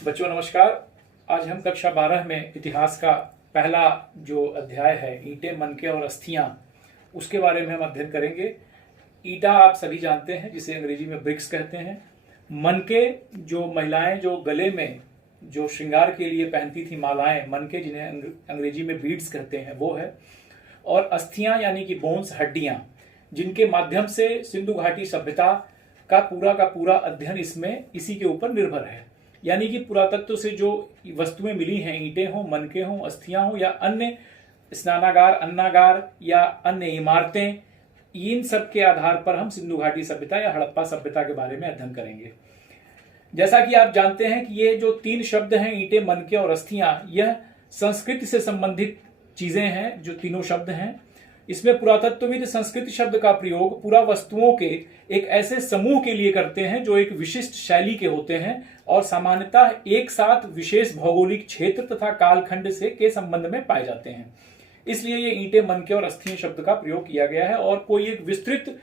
बच्चों नमस्कार। आज हम कक्षा 12 में इतिहास का पहला जो अध्याय है ईंटें, मनके और अस्थियां, उसके बारे में हम अध्ययन करेंगे। ईंटा आप सभी जानते हैं, जिसे अंग्रेजी में ब्रिक्स कहते हैं। मनके जो महिलाएं जो गले में जो श्रृंगार के लिए पहनती थी मालाएं, मनके जिन्हें अंग्रेजी में बीड्स कहते हैं, वो है। और अस्थियां यानी कि बोन्स, हड्डियां, जिनके माध्यम से सिंधु घाटी सभ्यता का पूरा अध्ययन इसमें इसी के ऊपर निर्भर है। यानी कि पुरातत्व से जो वस्तुएं मिली हैं, ईंटें हों, मनके हों, अस्थियां हों या अन्य स्नानागार, अन्नागार या अन्य इमारतें, इन सब के आधार पर हम सिंधु घाटी सभ्यता या हड़प्पा सभ्यता के बारे में अध्ययन करेंगे। जैसा कि आप जानते हैं कि ये जो तीन शब्द हैं, ईंटें, मनके और अस्थियां, यह संस्कृति से संबंधित चीजें हैं। जो तीनों शब्द हैं, इसमें पुरातत्वविद संस्कृति शब्द का प्रयोग पूरा वस्तुओं के एक ऐसे समूह के लिए करते हैं जो एक विशिष्ट शैली के होते हैं और सामान्यतः एक साथ विशेष भौगोलिक क्षेत्र तथा कालखंड से के संबंध में पाए जाते हैं। इसलिए ये ईंटें, मनके और अस्थियां शब्द का प्रयोग किया गया है। और कोई एक विस्तृत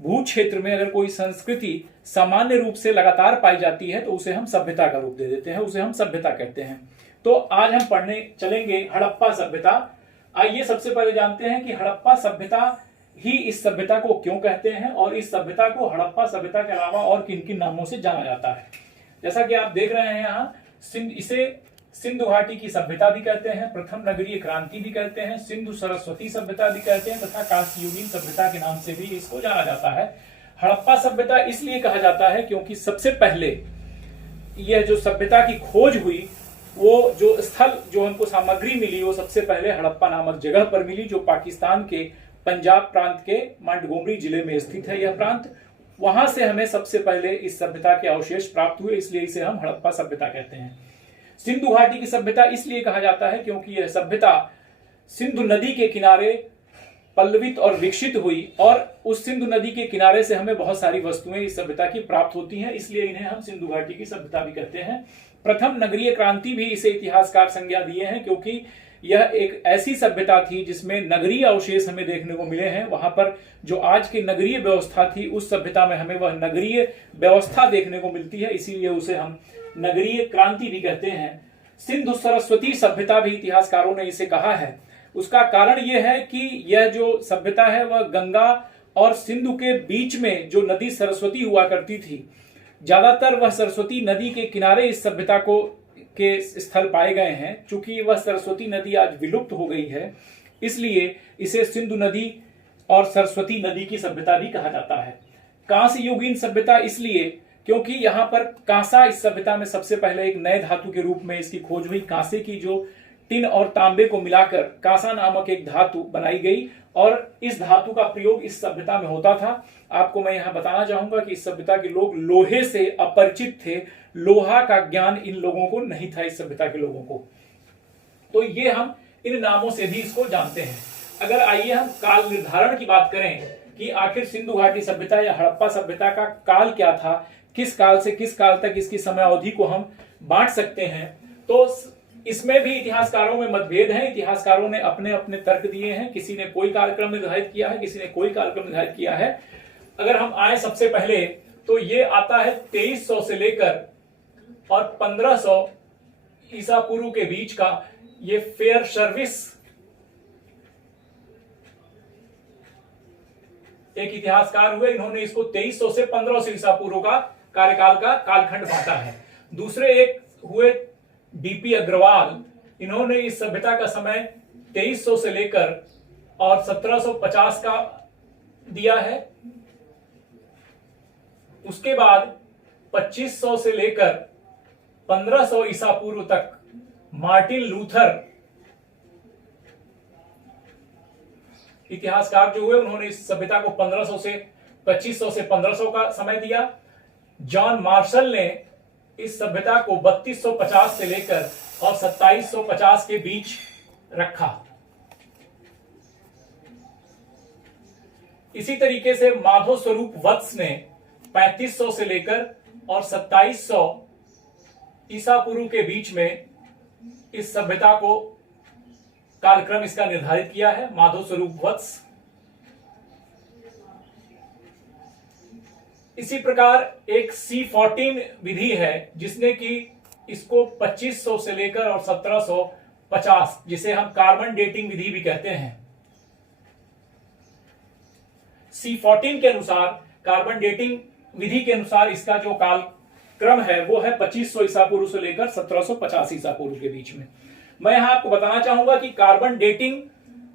भू क्षेत्र में अगर कोई संस्कृति सामान्य रूप से लगातार पाई जाती है तो उसे हम सभ्यता का रूप दे देते हैं, उसे हम सभ्यता कहते हैं। तो आज हम पढ़ने चलेंगे हड़प्पा सभ्यता। आइए सबसे पहले जानते हैं कि हड़प्पा सभ्यता ही इस सभ्यता को क्यों कहते हैं और इस सभ्यता को हड़प्पा सभ्यता के अलावा और किन किन नामों से जाना जाता है। जैसा कि आप देख रहे हैं यहाँ, इसे सिंधु घाटी की सभ्यता भी कहते हैं, प्रथम नगरीय क्रांति भी कहते हैं, सिंधु सरस्वती सभ्यता भी कहते हैं तथा कांस्ययुगीन सभ्यता के नाम से भी इसको जाना जाता है। हड़प्पा सभ्यता इसलिए कहा जाता है क्योंकि सबसे पहले यह जो सभ्यता की खोज हुई, वो जो स्थल, जो हमको सामग्री मिली, वो सबसे पहले हड़प्पा नामक जगह पर मिली, जो पाकिस्तान के पंजाब प्रांत के मंटगोमरी जिले में स्थित है। यह प्रांत, वहां से हमें सबसे पहले इस सभ्यता के अवशेष प्राप्त हुए, इसलिए इसे हम हड़प्पा सभ्यता कहते हैं। सिंधु घाटी की सभ्यता इसलिए कहा जाता है क्योंकि यह सभ्यता सिंधु नदी के किनारे पल्लवित और विकसित हुई और उस सिंधु नदी के किनारे से हमें बहुत सारी वस्तुएं इस सभ्यता की प्राप्त होती हैं, इसलिए इन्हें हम सिंधु घाटी की सभ्यता भी कहते हैं। प्रथम नगरीय क्रांति भी इसे इतिहासकार संज्ञा दिए हैं क्योंकि यह एक ऐसी सभ्यता थी जिसमें नगरीय अवशेष हमें देखने को मिले हैं। वहां पर जो आज की नगरीय व्यवस्था थी, उस सभ्यता में हमें वह नगरीय व्यवस्था देखने को मिलती है, इसीलिए उसे हम नगरीय क्रांति भी कहते हैं। सिंधु सरस्वती सभ्यता भी इतिहासकारों ने इसे कहा है। उसका कारण यह है कि यह जो सभ्यता है वह गंगा और सिंधु के बीच में जो नदी सरस्वती हुआ करती थी, ज्यादातर वह सरस्वती नदी के किनारे इस सभ्यता को के स्थल पाए गए हैं। चूंकि वह सरस्वती नदी आज विलुप्त हो गई है, इसलिए इसे सिंधु नदी और सरस्वती नदी की सभ्यता भी कहा जाता है। कांस्य युगीन सभ्यता इसलिए क्योंकि यहाँ पर कांसा, इस सभ्यता में सबसे पहले एक नए धातु के रूप में इसकी खोज हुई। कांसे की जो टिन और तांबे को मिलाकर कांसा नामक एक धातु बनाई गई और इस धातु का प्रयोग इस सभ्यता में होता था। आपको मैं यहां बताना चाहूंगा कि इस सभ्यता के लोग लोहे से अपरिचित थे, लोहा का ज्ञान इन लोगों को नहीं था, इस सभ्यता के लोगों को। तो ये हम इन नामों से भी इसको जानते हैं। अगर आइए हम काल निर्धारण की बात करें कि आखिर सिंधु घाटी सभ्यता या हड़प्पा सभ्यता का काल क्या था, किस काल से किस काल तक इसकी समय अवधि को हम बांट सकते हैं, तो इसमें भी इतिहासकारों में मतभेद है। इतिहासकारों ने अपने अपने तर्क दिए हैं। किसी ने कोई कालक्रम निर्धारित किया है, किसी ने कोई कालक्रम निर्धारित किया है। अगर हम आए सबसे पहले, तो ये आता है 2300 से लेकर और 1500 ईसा पूर्व के बीच का ये फेयर सर्विस एक इतिहासकार हुए। इन्होंने इसको 2300 से 1500 ईसा पूर्व का कार्यकाल का कालखंड बांटा है। दूसरे एक हुए डीपी अग्रवाल, इन्होंने इस सभ्यता का समय 2300 से लेकर और 1750 का दिया है। उसके बाद 2500 से लेकर 1500 ईसा पूर्व तक मार्टिन लूथर इतिहासकार जो हुए, उन्होंने इस सभ्यता को 1500 से 2500 से 1500 का समय दिया। जॉन मार्शल ने इस सभ्यता को 3250 से लेकर और 2750 के बीच रखा। इसी तरीके से माधव स्वरूप वत्स ने 3500 से लेकर और 2700 ईसा पूर्व के बीच में इस सभ्यता को कालक्रम इसका निर्धारित किया है। माधव स्वरूप वत्स। इसी प्रकार एक C14 विधि है जिसने कि इसको 2500 से लेकर और 1750, जिसे हम कार्बन डेटिंग विधि भी कहते हैं, C14 के अनुसार, कार्बन डेटिंग विधि के अनुसार इसका जो काल क्रम है वो है 2500 ईसा पूर्व से लेकर 1750 ईसा पूर्व के बीच में। मैं यहां आपको बताना चाहूंगा कि कार्बन डेटिंग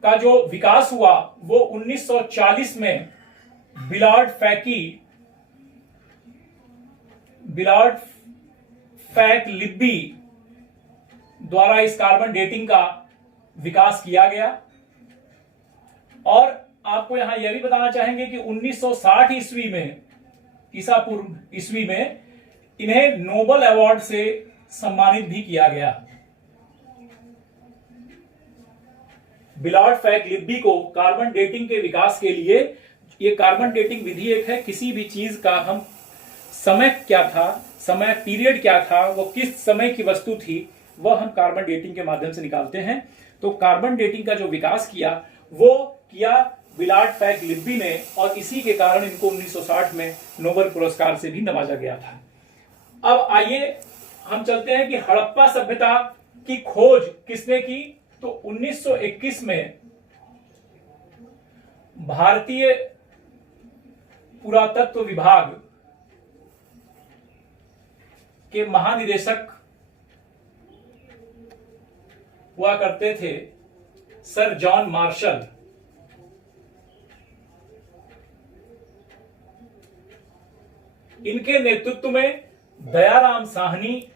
का जो विकास हुआ वो 1940 में बिलार्ड फैक लिब्बी द्वारा इस कार्बन डेटिंग का विकास किया गया। और आपको यहां यह भी बताना चाहेंगे कि 1960 ईस्वी में, ईसा पूर्व ईस्वी में, इन्हें नोबेल अवार्ड से सम्मानित भी किया गया। बिलार्ड फैक लिब्बी को कार्बन डेटिंग के विकास के लिए, ये कार्बन डेटिंग विधि एक है, किसी भी चीज का हम समय क्या था, समय पीरियड क्या था, वो किस समय की वस्तु थी, वह हम कार्बन डेटिंग के माध्यम से निकालते हैं। तो कार्बन डेटिंग का जो विकास किया वो किया बिलार्ड फैक लिब्बी ने, और इसी के कारण इनको 1960 में नोबेल पुरस्कार से भी नवाजा गया था। अब आइए हम चलते हैं कि हड़प्पा सभ्यता की खोज किसने की। तो 1921 में भारतीय पुरातत्व विभाग के महानिदेशक हुआ करते थे सर जॉन मार्शल। इनके नेतृत्व में दयाराम साहनी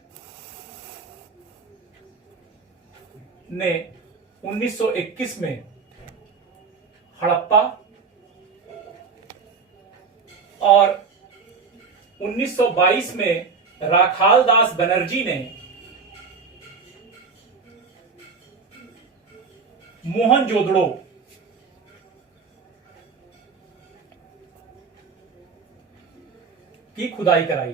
ने 1921 में हड़प्पा और 1922 में राखाल दास बनर्जी ने मोहनजोदड़ो की खुदाई कराई।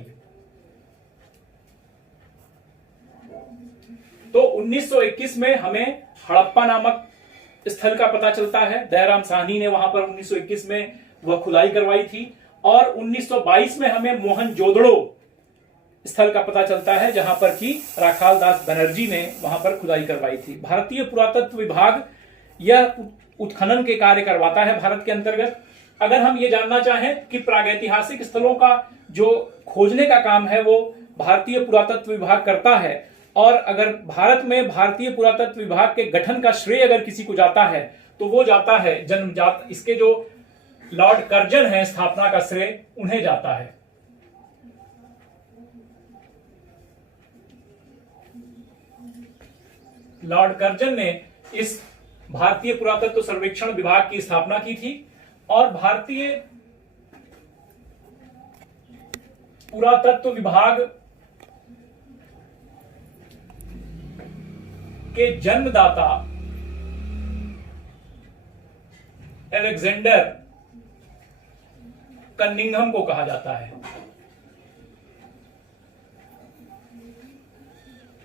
तो 1921 में हमें हड़प्पा नामक स्थल का पता चलता है। दयाराम साहनी ने वहां पर 1921 में वह खुदाई करवाई थी। और 1922 में हमें मोहनजोदड़ो स्थल का पता चलता है, जहां पर कि राखाल दास बनर्जी ने वहां पर खुदाई करवाई थी। भारतीय पुरातत्व विभाग यह उत्खनन के कार्य करवाता है भारत के अंतर्गत। अगर हम ये जानना चाहें कि प्रागैतिहासिक स्थलों का जो खोजने का काम है वो भारतीय पुरातत्व विभाग करता है, और अगर भारत में भारतीय पुरातत्व विभाग के गठन का श्रेय अगर किसी को जाता है तो वो जाता है जन्मजात, इसके जो लॉर्ड कर्जन है, स्थापना का श्रेय उन्हें जाता है। लॉर्ड कर्जन ने इस भारतीय पुरातत्व सर्वेक्षण विभाग की स्थापना की थी, और भारतीय पुरातत्व विभाग के जन्मदाता अलेक्जेंडर कनिंघम को कहा जाता है।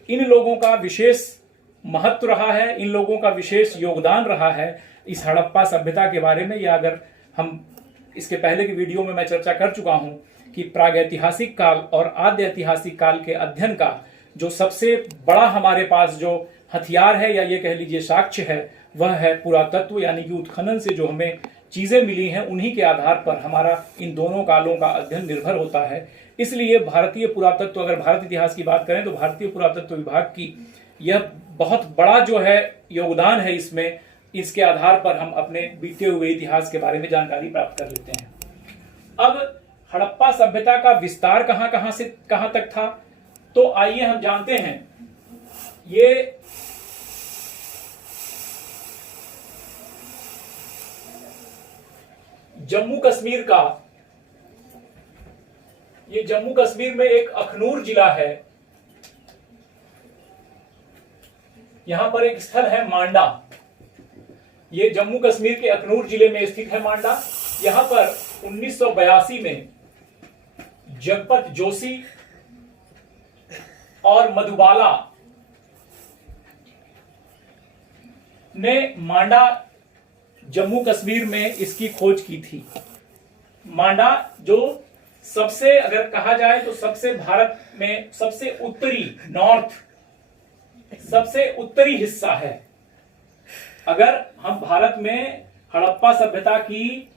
इन लोगों का विशेष महत्व रहा है, इन लोगों का विशेष योगदान रहा है इस हड़प्पा सभ्यता के बारे में। या अगर हम इसके पहले की वीडियो में मैं चर्चा कर चुका हूं कि प्रागैतिहासिक काल और आद्य ऐतिहासिक काल के अध्ययन का जो सबसे बड़ा हमारे पास जो हथियार है, या ये कह लीजिए साक्ष्य है, वह है पुरातत्व, यानी कि उत्खनन से जो हमें चीजें मिली हैं उन्हीं के आधार पर हमारा इन दोनों कालों का अध्ययन निर्भर होता है। इसलिए भारतीय पुरातत्व, अगर भारत इतिहास की बात करें तो भारतीय पुरातत्व विभाग की यह बहुत बड़ा जो है योगदान है इसमें। इसके आधार पर हम अपने बीते हुए इतिहास के बारे में जानकारी प्राप्त कर लेते हैं। अब हड़प्पा सभ्यता का विस्तार कहां से कहां तक था, तो आइए हम जानते हैं। ये जम्मू कश्मीर में एक अखनूर जिला है। यहां पर एक स्थल है मांडा। ये जम्मू कश्मीर के अखनूर जिले में स्थित है मांडा। यहां पर 1982 में जगपत जोशी और मधुबाला ने मांडा जम्मू कश्मीर में इसकी खोज की थी। मांडा जो सबसे अगर कहा जाए तो सबसे भारत में सबसे उत्तरी नॉर्थ सबसे उत्तरी हिस्सा है। अगर हम भारत में हड़प्पा सभ्यता की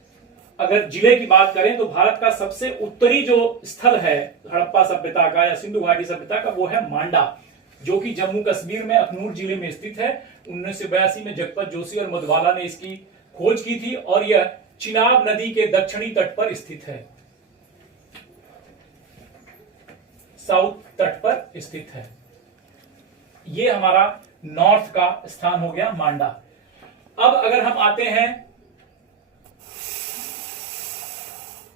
अगर जिले की बात करें तो भारत का सबसे उत्तरी जो स्थल है हड़प्पा सभ्यता का या सिंधु घाटी सभ्यता का वो है मांडा, जो कि जम्मू कश्मीर में अखनूर जिले में स्थित है। 1982 में जगपत जोशी और मधवाला ने इसकी खोज की थी और यह चिनाब नदी के दक्षिणी तट पर स्थित है, साउथ तट पर स्थित है। ये हमारा नॉर्थ का स्थान हो गया मांडा। अब अगर हम आते हैं,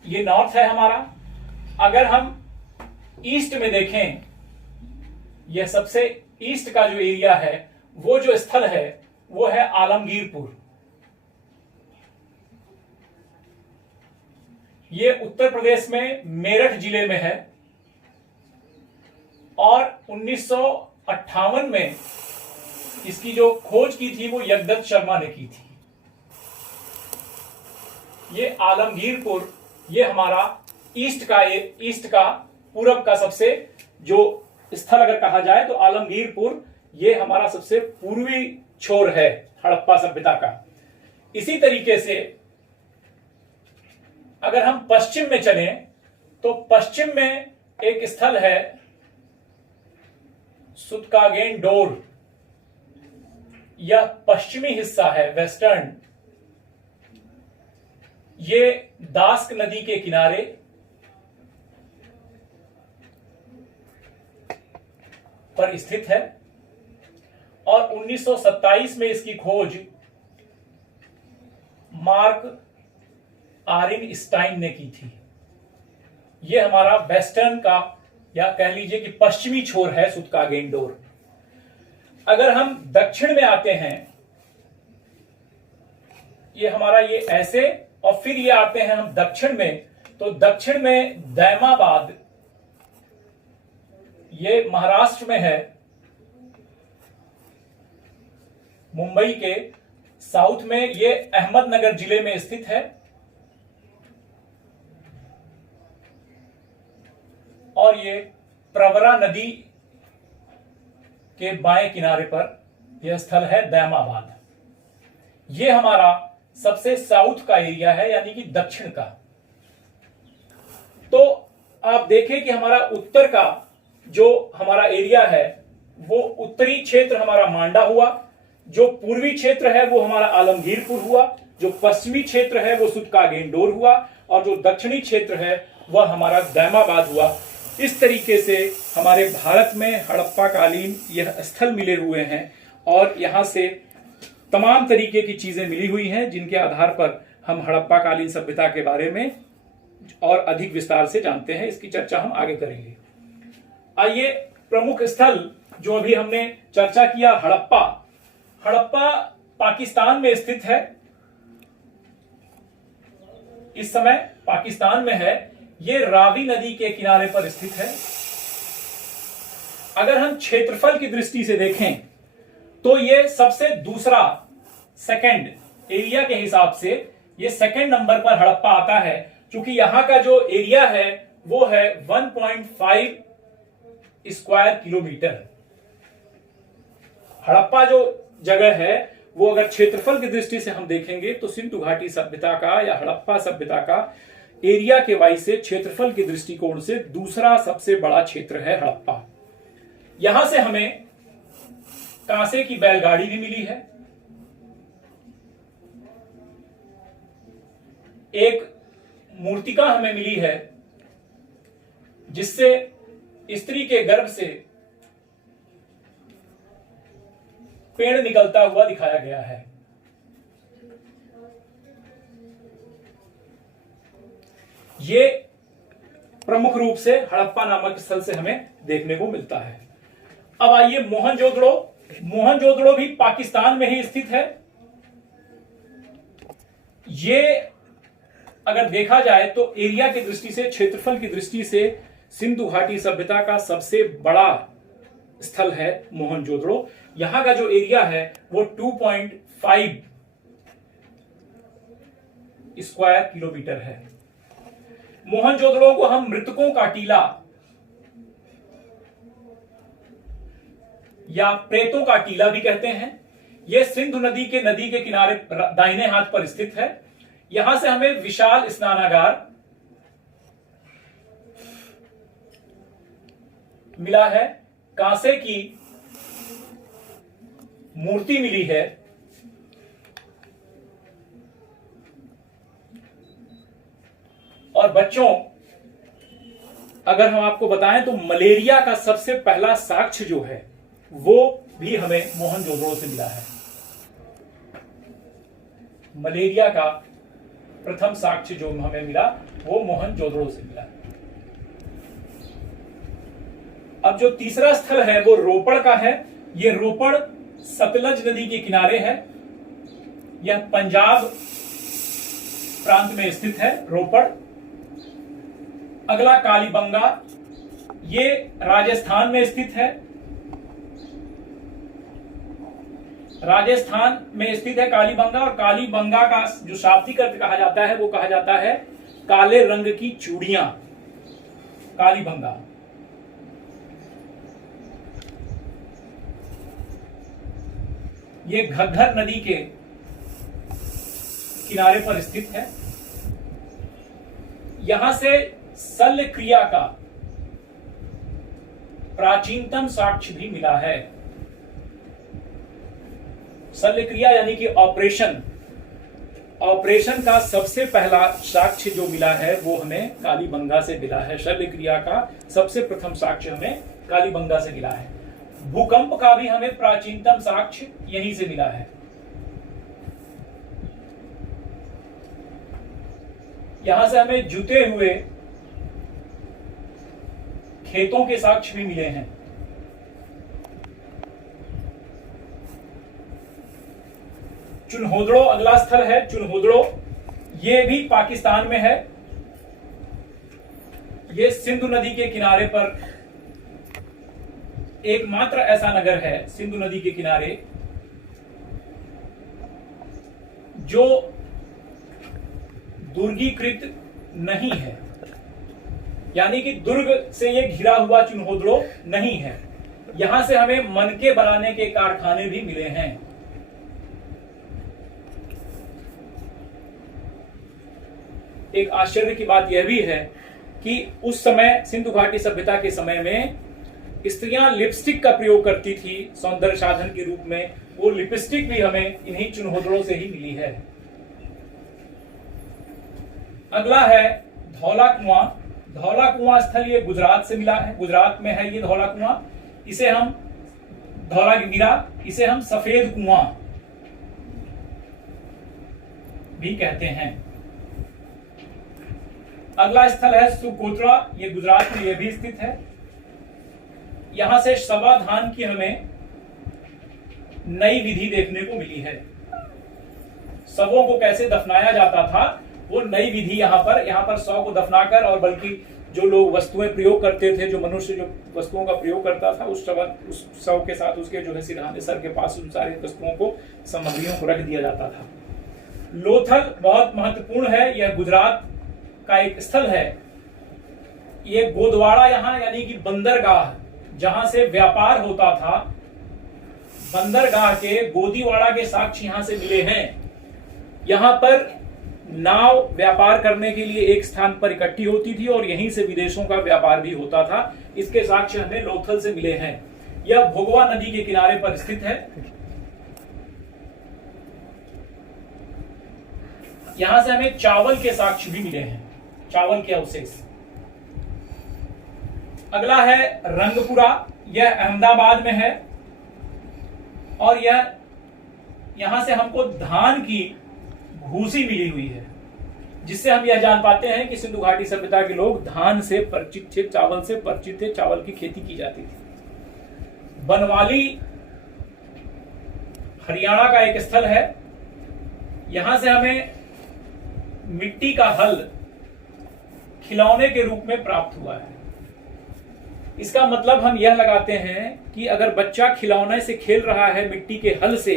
ये नॉर्थ है हमारा। अगर हम ईस्ट में देखें, यह सबसे ईस्ट का जो एरिया है वो जो स्थल है वो है आलमगीरपुर। ये उत्तर प्रदेश में मेरठ जिले में है और 1958 में इसकी जो खोज की थी वो यज्ञदत्त शर्मा ने की थी। ये आलमगीरपुर ये हमारा ईस्ट का पूरब का सबसे जो स्थल अगर कहा जाए तो आलमगीरपुर ये हमारा सबसे पूर्वी छोर है हड़प्पा सभ्यता का। इसी तरीके से अगर हम पश्चिम में चलें तो पश्चिम में एक स्थल है सुतकागेन-डोर। यह पश्चिमी हिस्सा है, वेस्टर्न। ये दास्क नदी के किनारे पर स्थित है और 1927 में इसकी खोज मार्क आरिन स्टाइन ने की थी। यह हमारा वेस्टर्न का या कह लीजिए कि पश्चिमी छोर है सुतकागेन-डोर। अगर हम दक्षिण में आते हैं, ये हमारा ये ऐसे और फिर ये आते हैं हम दक्षिण में, तो दक्षिण में दैमाबाद ये महाराष्ट्र में है, मुंबई के साउथ में ये अहमदनगर जिले में स्थित है और ये प्रवरा नदी के बाएं किनारे पर यह स्थल है दैमाबाद। यह हमारा सबसे साउथ का एरिया है यानी कि दक्षिण का। तो आप देखें कि हमारा उत्तर का जो हमारा एरिया है वो उत्तरी क्षेत्र हमारा मांडा हुआ, जो पूर्वी क्षेत्र है वो हमारा आलमगीरपुर हुआ, जो पश्चिमी क्षेत्र है वो सुतकागेन-डोर हुआ और जो दक्षिणी क्षेत्र है वह हमारा दैमाबाद हुआ। इस तरीके से हमारे भारत में हड़प्पा कालीन यह स्थल मिले हुए हैं और यहां से तमाम तरीके की चीजें मिली हुई हैं जिनके आधार पर हम हड़प्पा कालीन सभ्यता के बारे में और अधिक विस्तार से जानते हैं। इसकी चर्चा हम आगे करेंगे। आइए, प्रमुख स्थल जो अभी हमने चर्चा किया हड़प्पा पाकिस्तान में स्थित है, इस समय पाकिस्तान में है। ये रावी नदी के किनारे पर स्थित है। अगर हम क्षेत्रफल की दृष्टि से देखें तो ये सबसे दूसरा सेकंड एरिया के हिसाब से ये सेकंड नंबर पर हड़प्पा आता है, क्योंकि यहां का जो एरिया है वो है 1.5 स्क्वायर किलोमीटर। हड़प्पा जो जगह है वो अगर क्षेत्रफल की दृष्टि से हम देखेंगे तो सिंधु घाटी सभ्यता का या हड़प्पा सभ्यता का एरिया के वाइज से क्षेत्रफल के दृष्टिकोण से दूसरा सबसे बड़ा क्षेत्र है हड़प्पा। यहां से हमें कांसे की बैलगाड़ी भी मिली है, एक मूर्तिका हमें मिली है जिससे स्त्री के गर्भ से पेड़ निकलता हुआ दिखाया गया है। ये प्रमुख रूप से हड़प्पा नामक स्थल से हमें देखने को मिलता है। अब आइए मोहनजोदड़ो भी पाकिस्तान में ही स्थित है। ये अगर देखा जाए तो एरिया की दृष्टि से, क्षेत्रफल की दृष्टि से सिंधु घाटी सभ्यता का सबसे बड़ा स्थल है मोहनजोदड़ो। यहां का जो एरिया है वो 2.5 स्क्वायर किलोमीटर है। मोहनजोदड़ो को हम मृतकों का टीला या प्रेतों का टीला भी कहते हैं। यह सिंधु नदी के किनारे दाहिने हाथ पर स्थित है। यहां से हमें विशाल स्नानागार मिला है, कांसे की मूर्ति मिली है, और बच्चों अगर हम आपको बताएं तो मलेरिया का सबसे पहला साक्ष्य जो है वो भी हमें मोहनजोदड़ो से मिला है। मलेरिया का प्रथम साक्ष्य जो हमें मिला वो मोहनजोदड़ो से मिला। अब जो तीसरा स्थल है वो रोपड़ का है। ये रोपड़ सतलज नदी के किनारे है। यह पंजाब प्रांत में स्थित है रोपड़। अगला कालीबंगा, ये राजस्थान में स्थित है। राजस्थान में स्थित है कालीबंगा, और कालीबंगा का जो शाब्दिक अर्थ कहा जाता है वो कहा जाता है काले रंग की चूड़ियां, कालीबंगा। ये घग्घर नदी के किनारे पर स्थित है। यहां से शल्य क्रिया का प्राचीनतम साक्ष्य भी मिला है। शल्य क्रिया यानी कि ऑपरेशन का सबसे पहला साक्ष्य जो मिला है वो हमें कालीबंगा से मिला है। शल्य क्रिया का सबसे प्रथम साक्ष्य हमें कालीबंगा से मिला है। भूकंप का भी हमें प्राचीनतम साक्ष्य यहीं से मिला है। यहां से हमें जुते हुए खेतों के साक्ष्य भी मिले हैं। चुनहोदड़ो अगला स्थल है। चुनहोदड़ो ये भी पाकिस्तान में है। ये सिंधु नदी के किनारे पर एकमात्र ऐसा नगर है सिंधु नदी के किनारे जो दुर्गीकृत नहीं है, यानी कि दुर्ग से ये घिरा हुआ चुनहोदड़ो नहीं है। यहां से हमें मनके बनाने के कारखाने भी मिले हैं। एक आश्चर्य की बात यह भी है कि उस समय सिंधु घाटी सभ्यता के समय में स्त्रियां लिपस्टिक का प्रयोग करती थी सौंदर्य साधन के रूप में। वो लिपस्टिक भी हमें इन्हीं चुनहोदड़ो से ही मिली है। अगला है धौला कुआं। धौला कुआं स्थल ये गुजरात से मिला है। गुजरात में है ये धौला कुआं। इसे हम धौलागिरा, इसे हम सफेद कुआं भी कहते हैं। अगला स्थल है सुकोत्रा। ये गुजरात में ये भी स्थित है। यहां से सवा धान की हमें नई विधि देखने को मिली है। शवों को कैसे दफनाया जाता था वो नई विधि यहां पर शव को दफनाकर, और बल्कि जो लोग वस्तुएं प्रयोग करते थे, जो मनुष्य जो वस्तुओं का प्रयोग करता था, उस शव के साथ उसके जो है सिरहाने सर के पास उन सारी वस्तुओं को, सामग्रियों को रख दिया जाता था। लोथल बहुत महत्वपूर्ण है। यह गुजरात का एक स्थल है। ये गोदवाड़ा यहां यानी कि बंदरगाह जहां से व्यापार होता था, बंदरगाह के गोदीवाड़ा के साक्ष्य यहां से मिले हैं। यहां पर नाव व्यापार करने के लिए एक स्थान पर इकट्ठी होती थी और यहीं से विदेशों का व्यापार भी होता था। इसके साक्ष्य हमें लोथल से मिले हैं। यह भोगवा नदी के किनारे पर स्थित है। यहां से हमें चावल के साक्ष्य भी मिले हैं, चावल के अवशेष। अगला है रंगपुरा। यह अहमदाबाद में है और यहां से हमको धान की भूसी मिली हुई है, जिससे हम यह जान पाते हैं कि सिंधु घाटी सभ्यता के लोग धान से परिचित थे, चावल से परिचित थे, चावल की खेती की जाती थी। बनवाली हरियाणा का एक स्थल है। यहां से हमें मिट्टी का हल खिलौने के रूप में प्राप्त हुआ है। इसका मतलब हम यह लगाते हैं कि अगर बच्चा खिलौने से खेल रहा है मिट्टी के हल से,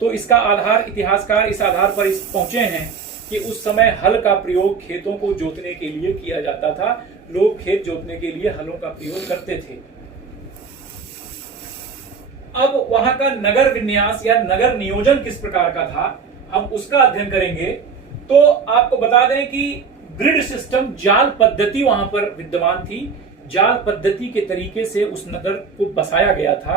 तो इसका आधार इतिहासकार इस आधार पर पहुंचे हैं कि उस समय हल का प्रयोग खेतों को जोतने के लिए किया जाता था। लोग खेत जोतने के लिए हलों का प्रयोग करते थे। अब वहां का नगर विन्यास या नगर नियोजन किस प्रकार का था, हम उसका अध्ययन करेंगे। तो आपको बता दें कि ग्रिड सिस्टम, जाल पद्धति वहां पर विद्यमान थी। जाल पद्धति के तरीके से उस नगर को बसाया गया था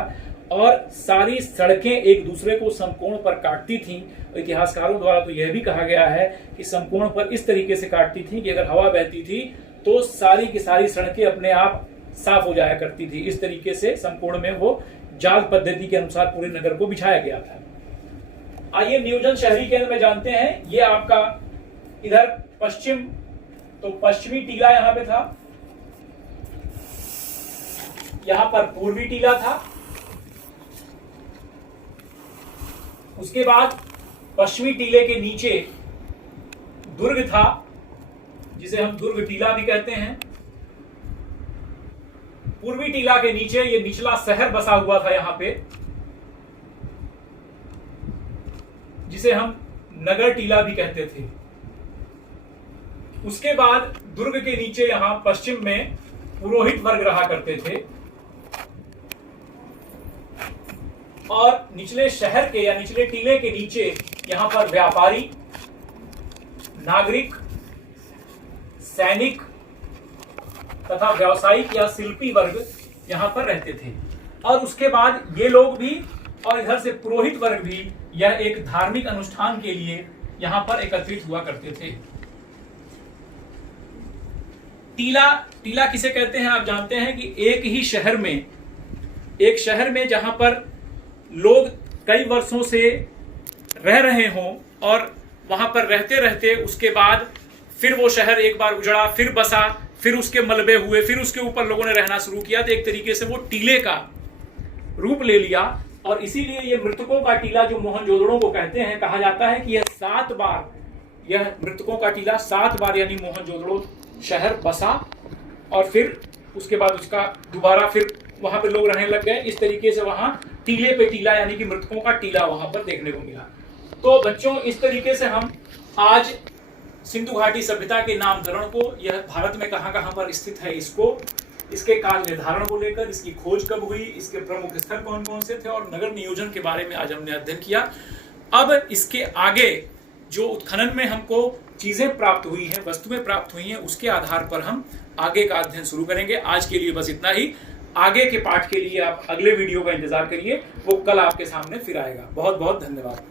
और सारी सड़कें एक दूसरे को समकोण पर काटती थीं। इतिहासकारों द्वारा तो यह भी कहा गया है कि समकोण पर इस तरीके से काटती थी कि अगर हवा बहती थी तो सारी की सारी सड़कें अपने आप साफ हो जाया करती थी। इस तरीके से समकोण में वो जाल पद्धति के अनुसार पूरे नगर को बिछाया गया था। आइए नियोजन शहरी केंद्र में जानते हैं। ये आपका इधर पश्चिम, तो पश्चिमी टीला यहां पे था, यहां पर पूर्वी टीला था, उसके बाद पश्चिमी टीले के नीचे दुर्ग था, जिसे हम दुर्ग टीला भी कहते हैं। पूर्वी टीला के नीचे ये निचला शहर बसा हुआ था यहां पे, जिसे हम नगर टीला भी कहते थे। उसके बाद दुर्ग के नीचे यहां पश्चिम में पुरोहित वर्ग रहा करते थे और निचले शहर के या निचले टीले के नीचे यहां पर व्यापारी, नागरिक, सैनिक तथा व्यावसायिक या शिल्पी वर्ग यहां पर रहते थे। और उसके बाद ये लोग भी और इधर से पुरोहित वर्ग भी यह एक धार्मिक अनुष्ठान के लिए यहां पर एकत्रित हुआ करते थे। टीला किसे कहते हैं आप जानते हैं कि एक ही शहर में, एक शहर में जहां पर लोग कई वर्षों से रह रहे हों और वहां पर रहते रहते उसके बाद फिर वो शहर एक बार उजड़ा, फिर बसा, फिर उसके मलबे हुए, फिर उसके ऊपर लोगों ने रहना शुरू किया, तो एक तरीके से वो टीले का रूप ले लिया। और इसीलिए ये मृतकों का टीला जो मोहनजोदड़ो को कहते हैं, कहा जाता है कि यह 7 बार, यह मृतकों का टीला 7 बार यानी मोहनजोदड़ो शहर बसा और फिर उसके बाद उसका दोबारा फिर वहां पे लोग रहने लग गए। इस तरीके से वहां टीले पे टीला यानी कि मृतकों का टीला वहां पर देखने को मिला। तो बच्चों, इस तरीके से हम आज सिंधु घाटी सभ्यता के नामकरण को, यह भारत में कहां कहां पर स्थित है, इसको, इसके काल निर्धारण को लेकर, इसकी खोज कब हुई, इसके प्रमुख स्थल कौन कौन से थे और नगर नियोजन के बारे में आज हमने अध्ययन किया। अब इसके आगे जो उत्खनन में हमको चीजें प्राप्त हुई हैं, वस्तुएं प्राप्त हुई हैं, उसके आधार पर हम आगे का अध्ययन शुरू करेंगे। आज के लिए बस इतना ही। आगे के पाठ के लिए आप अगले वीडियो का इंतजार करिए, वो कल आपके सामने फिर आएगा। बहुत बहुत धन्यवाद।